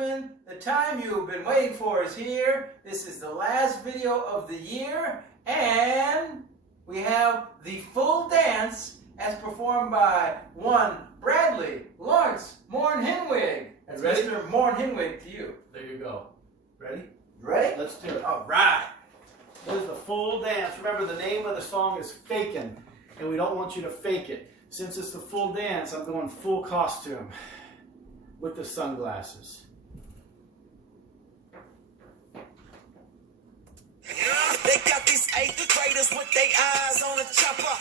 gentlemen, the time you have been waiting for is here. This is the last video of the year, and we have the full dance as performed by one Bradley Lawrence Morn-Hinwig. That's Mr. Morn-Hinwig to you. There you go. Ready? Ready? Let's do it. All right. This is the full dance. Remember, the name of the song is Fakin', and we don't want you to fake it. Since it's the full dance, I'm going full costume with the sunglasses. They got these 8th graders with their eyes on the chopper.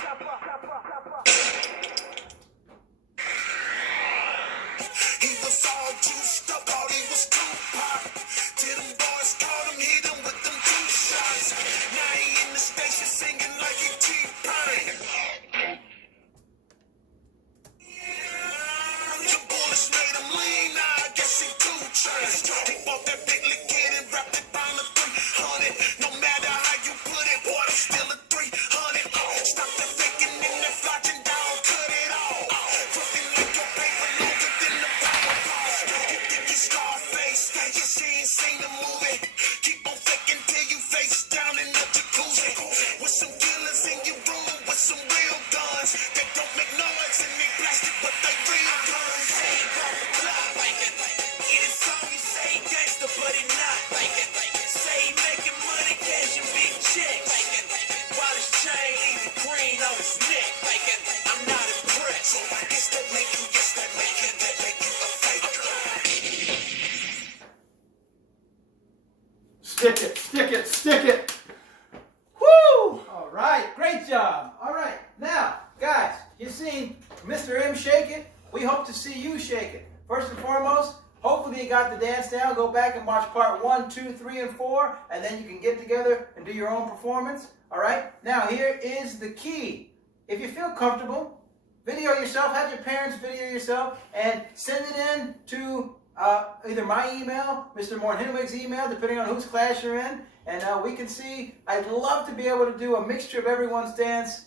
He was all juiced up, thought he was Tupac. Till them boys caught him, hit him with them 2 shots. Now he in the station singing like he T-Pain. The bullets made him lean, now I guess he 2 chains. He bought that big liquid and wrapped it round the 300. No matter how you put it, boy, it's still a 300. Stop the faking in that flotting down, cut it off. Fucking like your paper longer than the power pause. You think you Scarface, you ain't seen the movie. Keep on faking till you face down in the jacuzzi. With some killers in your room with some real guns. They don't make noise and they plastic, but they real guns. In a song you say gangster, but it not. Say making money, cashing big checks. While his chain leaving green on his neck. I'm not impressed. So I guess that make you, that make you a faker. Stick it, stick it, stick it. Woo! All right, great job. All right, now, guys, you've seen Mr. M shake it. We hope to see you shake it. First and foremost, hopefully you got the dance down. Go back and watch part 1, 2, 3, and 4, and then you can get together and do your own performance. All right, now here is the key. If you feel comfortable, video yourself, have your parents video yourself, and send it in to either my email, Mr. Morn-Hinwig's email, depending on whose class you're in, and we can see. I'd love to be able to do a mixture of everyone's dance,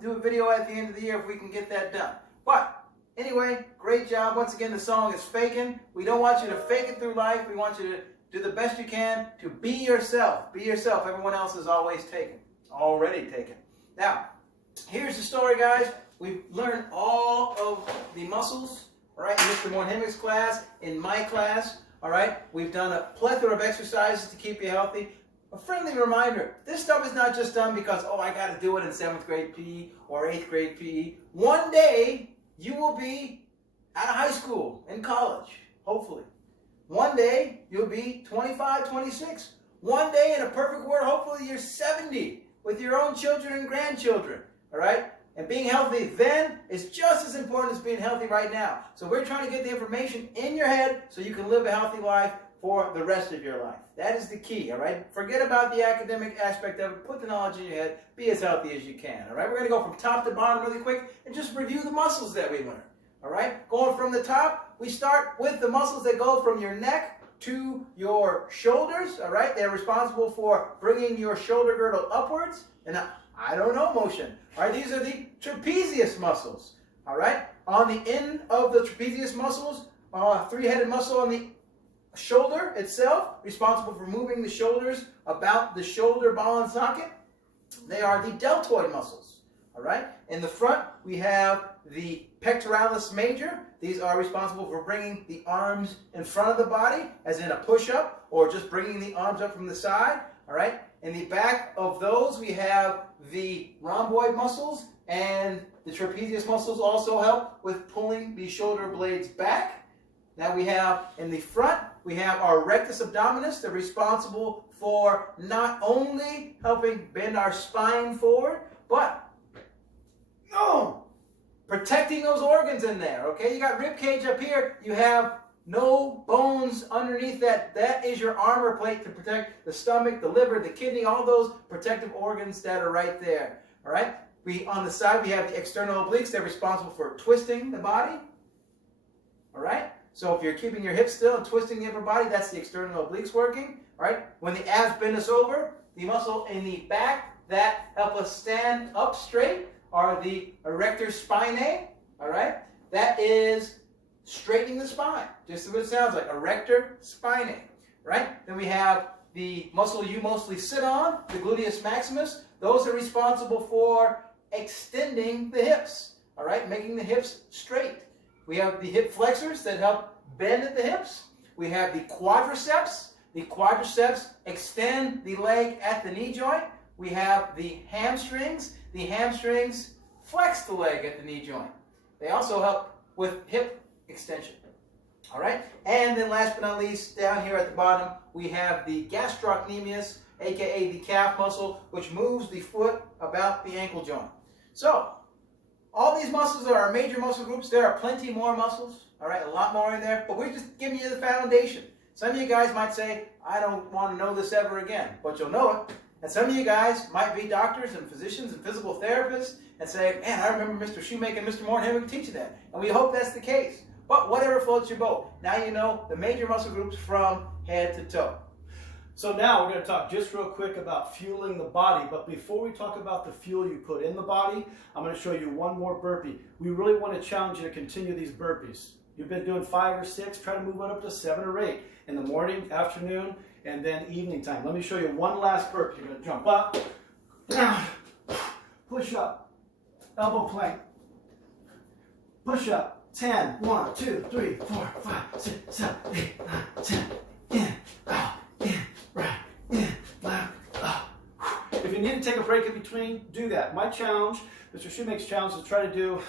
do a video at the end of the year if we can get that done. But anyway, great job. Once again, the song is Fakin'. We don't want you to fake it through life. We want you to do the best you can to be yourself. Be yourself. Everyone else is always taken. Already taken. Now, here's the story, guys. We've learned all of the muscles, all right, in Mr. Morn-Hinwig's class, in my class, all right? We've done a plethora of exercises to keep you healthy. A friendly reminder, this stuff is not just done because, oh, I got to do it in 7th grade PE or 8th grade PE. One day, you will be out of high school, in college, hopefully. One day, you'll be 25, 26. One day, in a perfect world, hopefully you're 70 with your own children and grandchildren, all right? And being healthy then is just as important as being healthy right now. So we're trying to get the information in your head so you can live a healthy life for the rest of your life. That is the key, all right? Forget about the academic aspect of it. Put the knowledge in your head. Be as healthy as you can, all right? We're going to go from top to bottom really quick and just review the muscles that we learned, all right? Going from the top, we start with the muscles that go from your neck to your shoulders, all right? They're responsible for bringing your shoulder girdle upwards and I don't know motion. All right, these are the trapezius muscles. All right, on the end of the trapezius muscles, 3-headed muscle on the shoulder itself, responsible for moving the shoulders about the shoulder ball and socket. They are the deltoid muscles. All right, in the front we have the pectoralis major. These are responsible for bringing the arms in front of the body, as in a push-up, or just bringing the arms up from the side. All right. In the back of those, we have the rhomboid muscles, and the trapezius muscles also help with pulling the shoulder blades back. Now we have, in the front, we have our rectus abdominis. They're responsible for not only helping bend our spine forward, but protecting those organs in there, okay? You got rib cage up here. You have no bones underneath that. That is your armor plate to protect the stomach, the liver, the kidney, all those protective organs that are right there. All right? On the side, we have the external obliques. They're responsible for twisting the body. All right? So if you're keeping your hips still and twisting the upper body, that's the external obliques working. All right? When the abs bend us over, the muscle in the back that help us stand up straight are the erector spinae. All right? That is straightening the spine, just what it sounds like, erector spining, right? Then we have the muscle you mostly sit on, the gluteus maximus. Those are responsible for extending the hips, all right, making the hips straight. We have the hip flexors that help bend at the hips. We have the quadriceps. The quadriceps extend the leg at the knee joint. We have the hamstrings. The hamstrings flex the leg at the knee joint. They also help with hip extension. All right? And then last but not least, down here at the bottom, we have the gastrocnemius, aka the calf muscle, which moves the foot about the ankle joint. So, all these muscles are our major muscle groups. There are plenty more muscles, all right, a lot more in there, but we're just giving you the foundation. Some of you guys might say, I don't want to know this ever again, but you'll know it. And some of you guys might be doctors and physicians and physical therapists and say, man, I remember Mr. Shoemaker and Mr. Moore teaching that. And we hope that's the case. But whatever floats your boat. Now you know the major muscle groups from head to toe. So now we're going to talk just real quick about fueling the body. But before we talk about the fuel you put in the body, I'm going to show you one more burpee. We really want to challenge you to continue these burpees. You've been doing 5 or 6, try to move it up to 7 or 8 in the morning, afternoon, and then evening time. Let me show you one last burp. You're going to jump up, down, push up, elbow plank, push up, 10, 1, 2, 3, 4, 5, 6, 7, 8, 9, 10, in, out, in, right, in, left, up. If you need to take a break in between, do that. My challenge, Mr. Shoemaker's challenge, is to try to do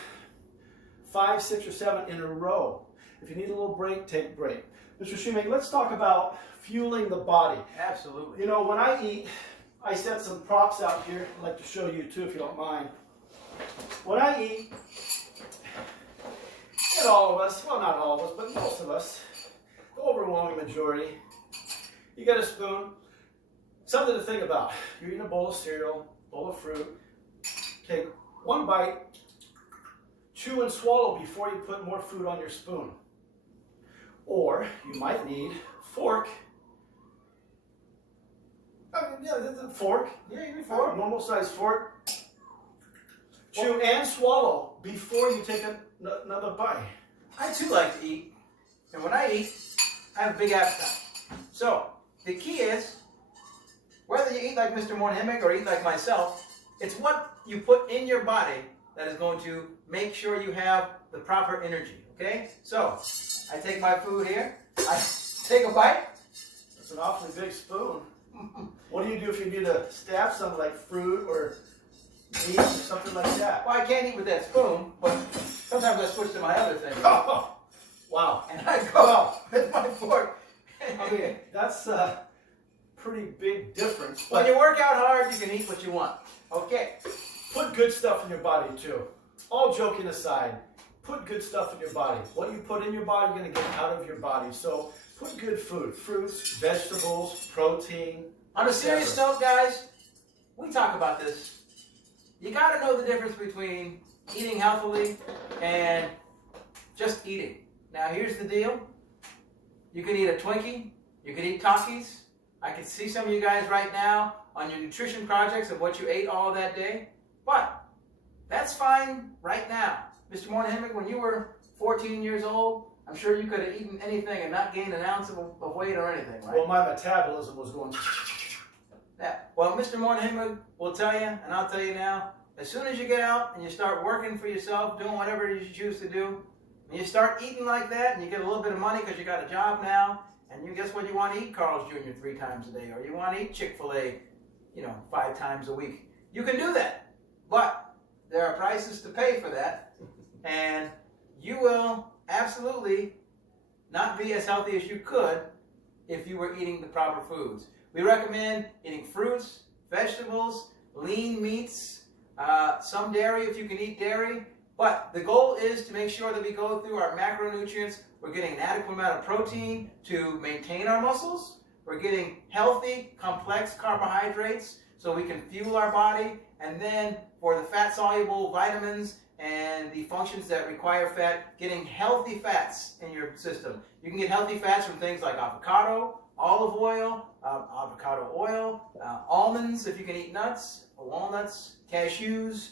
5, 6, or 7 in a row. If you need a little break, take a break. Mr. Shoemaker, let's talk about fueling the body. Absolutely. You know, when I eat, I set some props out here. I'd like to show you too, if you don't mind. When I eat, and all of us, well, not all of us, but most of us, the overwhelming majority, you get a spoon. Something to think about. You're eating a bowl of cereal, bowl of fruit. Take one bite, chew and swallow before you put more food on your spoon. Or you might need a fork. Fork. Yeah, you need a fork. Normal size fork. Chew and swallow before you take another bite. I too like to eat, and when I eat, I have a big appetite. So, the key is, whether you eat like Mr. Moore or eat like myself, it's what you put in your body that is going to make sure you have the proper energy, okay? So, I take my food here, I take a bite. That's an awfully big spoon. What do you do if you need to stab something like fruit or meat or something like that? Well, I can't eat with that spoon, but sometimes I switch to my other thing. Oh, wow. And I go with my fork. I mean, that's a pretty big difference. When you work out hard, you can eat what you want. Okay. Put good stuff in your body too. All joking aside, put good stuff in your body. What you put in your body, you're going to get out of your body. So put good food, fruits, vegetables, protein. On a serious note, guys, we talk about this. You got to know the difference between eating healthily and just eating. Now, here's the deal. You can eat a Twinkie. You can eat Takis. I can see some of you guys right now on your nutrition projects of what you ate all that day. But that's fine right now. Mr. Moore-Henry, when you were 14 years old, I'm sure you could have eaten anything and not gained an ounce of weight or anything, right? Well, my metabolism was going... Yeah. Well, Mr. Moore-Henry will tell you, and I'll tell you now, as soon as you get out and you start working for yourself, doing whatever it is you choose to do, and you start eating like that, and you get a little bit of money because you got a job now, and you guess what, you want to eat Carl's Jr. 3 times a day, or you want to eat Chick-fil-A, 5 times a week. You can do that, but there are prices to pay for that, and you will absolutely not be as healthy as you could if you were eating the proper foods. We recommend eating fruits, vegetables, lean meats, some dairy if you can eat dairy, but the goal is to make sure that we go through our macronutrients. We're getting an adequate amount of protein to maintain our muscles. We're getting healthy, complex carbohydrates so we can fuel our body. And then for the fat-soluble vitamins and the functions that require fat, getting healthy fats in your system. You can get healthy fats from things like avocado, olive oil, almonds if you can eat nuts, walnuts, cashews,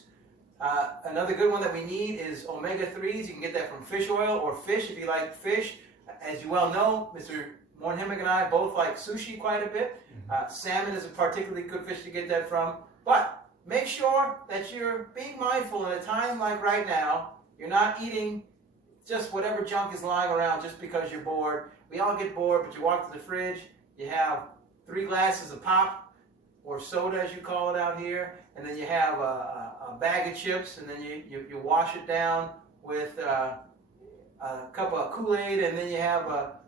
Another good one that we need is omega-3s. You can get that from fish oil or fish if you like fish. As you well know, Mr. Mornhemick and I both like sushi quite a bit. Salmon is a particularly good fish to get that from. But make sure that you're being mindful at a time like right now. You're not eating just whatever junk is lying around just because you're bored. We all get bored, but you walk to the fridge, you have 3 glasses of pop, or soda as you call it out here, and then you have a bag of chips, and then you wash it down with a cup of Kool-Aid, and then you have a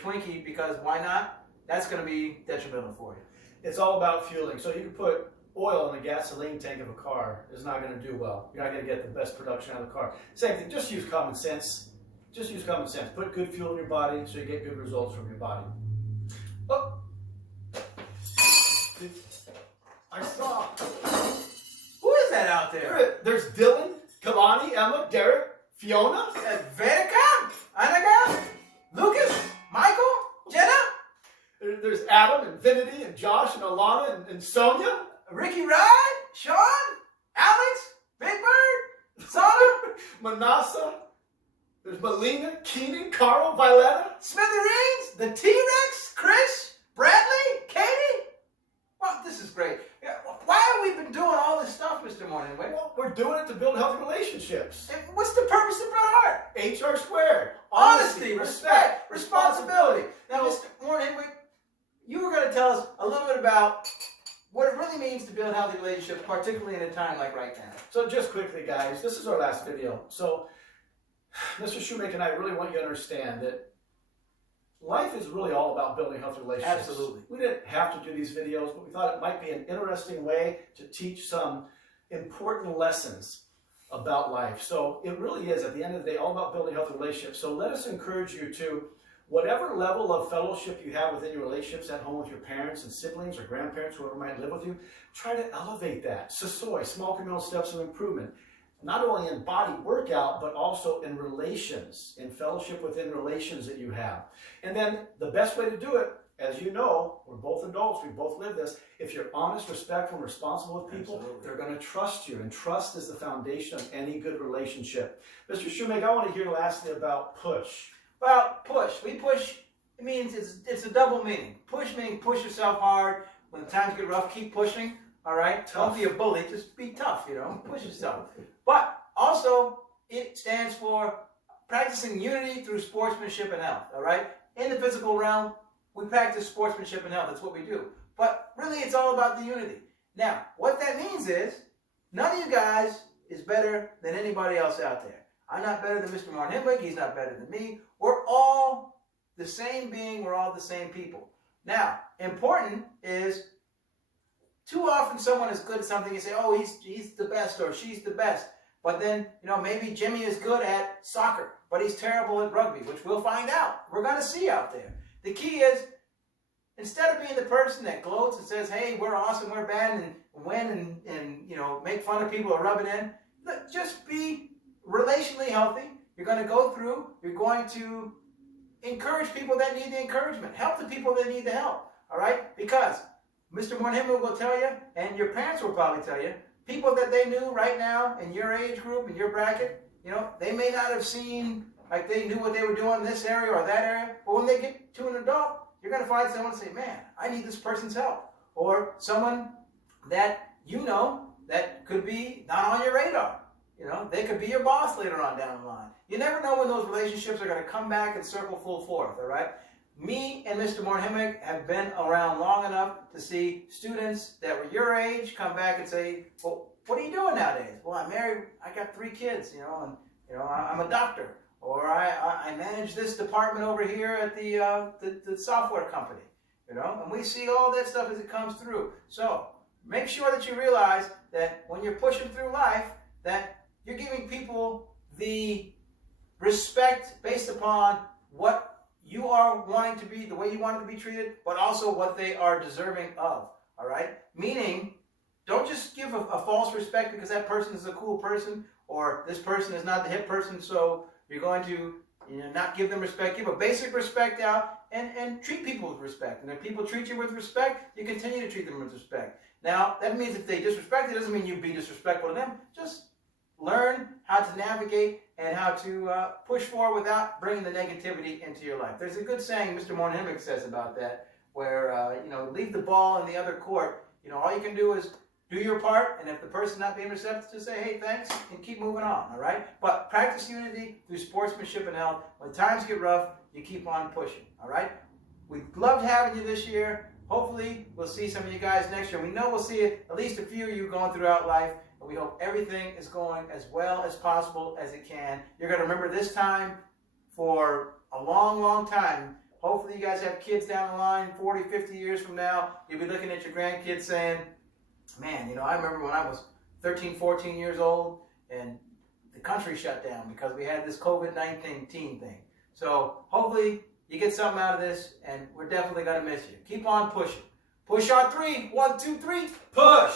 Twinkie, because why not? That's going to be detrimental for you. It's all about fueling. So you can put oil in the gasoline tank of a car. It's not going to do well. You're not going to get the best production out of the car. Same thing, just use common sense. Just use common sense. Put good fuel in your body so you get good results from your body. Oh! I saw. Who is that out there? There's Dylan, Kalani, Emma, Derek, Fiona. Vedika, Anaga, Lucas, Michael, Jenna. There's Adam and Vinity and Josh and Alana and Sonia. Ricky Ride, Sean, Alex, Big Bird, Sana, Manasa. There's Melina, Keenan, Carl, Violetta. Smithereens, the T-Rex, Chris, Bradley, Katie. Well, this is great. Why have we been doing all this stuff, Mr. Morningway? Well, we're doing it to build healthy relationships. And what's the purpose of Bret Hart? HR squared. Honesty, respect, responsibility. Now, Mr. Morningway, you were going to tell us a little bit about what it really means to build healthy relationships, particularly in a time like right now. So just quickly, guys, this is our last video. So Mr. Shoemaker and I really want you to understand that life is really all about building healthy relationships. Absolutely. We didn't have to do these videos, but we thought it might be an interesting way to teach some important lessons about life. So it really is, at the end of the day, all about building healthy relationships. So let us encourage you to, whatever level of fellowship you have within your relationships at home with your parents and siblings or grandparents, whoever might live with you, try to elevate that. Sasoy, small incremental steps of improvement. Not only in body workout, but also in relations, in fellowship within relations that you have. And then the best way to do it, as you know, we're both adults, we both live this. If you're honest, respectful, and responsible with people, Absolutely. They're going to trust you. And trust is the foundation of any good relationship. Mr. Shoemaker, I want to hear lastly about push. Well, push. We push, it means it's a double meaning. Push meaning push yourself hard. When the times get rough, keep pushing. All right? Tough. Don't be a bully. Just be tough, you know. Push yourself. But also, it stands for practicing unity through sportsmanship and health. All right? In the physical realm, we practice sportsmanship and health. That's what we do. But really, it's all about the unity. Now, what that means is, none of you guys is better than anybody else out there. I'm not better than Mr. Martin Himblick. He's not better than me. We're all the same being. We're all the same people. Now, important is, too often someone is good at something, you say, oh, he's the best or she's the best. But then, you know, maybe Jimmy is good at soccer, but he's terrible at rugby, which we'll find out. We're going to see out there. The key is, instead of being the person that gloats and says, hey, we're awesome, we're bad, and win and you know, make fun of people or rub it in, just be relationally healthy. You're going to go through, you're going to encourage people that need the encouragement. Help the people that need the help. All right? Because Mr. Mornhemick will tell you, and your parents will probably tell you, people that they knew right now in your age group, in your bracket, you know, they may not have seen, like they knew what they were doing in this area or that area, but when they get to an adult, you're going to find someone and say, man, I need this person's help. Or someone that you know that could be not on your radar. You know, they could be your boss later on down the line. You never know when those relationships are going to come back and circle full forth, all right? Me and Mr. Mornhemick have been around long enough to see students that were your age come back and say, well, what are you doing nowadays? Well, I'm married, I got 3 kids, you know, and you know, I'm a doctor. Or I manage this department over here at the software company, you know, and we see all that stuff as it comes through. So make sure that you realize that when you're pushing through life, that you're giving people the respect based upon what you are wanting to be, the way you want to be treated, but also what they are deserving of, all right? Meaning, don't just give a false respect because that person is a cool person or this person is not the hip person, so you're going to not give them respect. Give a basic respect out and treat people with respect. And if people treat you with respect, you continue to treat them with respect. Now, that means if they disrespect you, it doesn't mean you be disrespectful to them. Just how to navigate and how to push forward without bringing the negativity into your life. There's a good saying Mr. Mornhemick says about that, where, leave the ball in the other court. All you can do is do your part, and if the person's not being receptive, just say, hey, thanks, and keep moving on, all right? But practice unity through sportsmanship and health. When times get rough, you keep on pushing, all right? We loved having you this year. Hopefully, we'll see some of you guys next year. We know we'll see at least a few of you going throughout life, and we hope everything is going as well as possible as it can. You're going to remember this time for a long, long time. Hopefully, you guys have kids down the line, 40, 50 years from now. You'll be looking at your grandkids saying, man, I remember when I was 13, 14 years old, and the country shut down because we had this COVID-19 thing. So hopefully you get something out of this, and we're definitely going to miss you. Keep on pushing. Push on 3. 1, 2, 3. Push!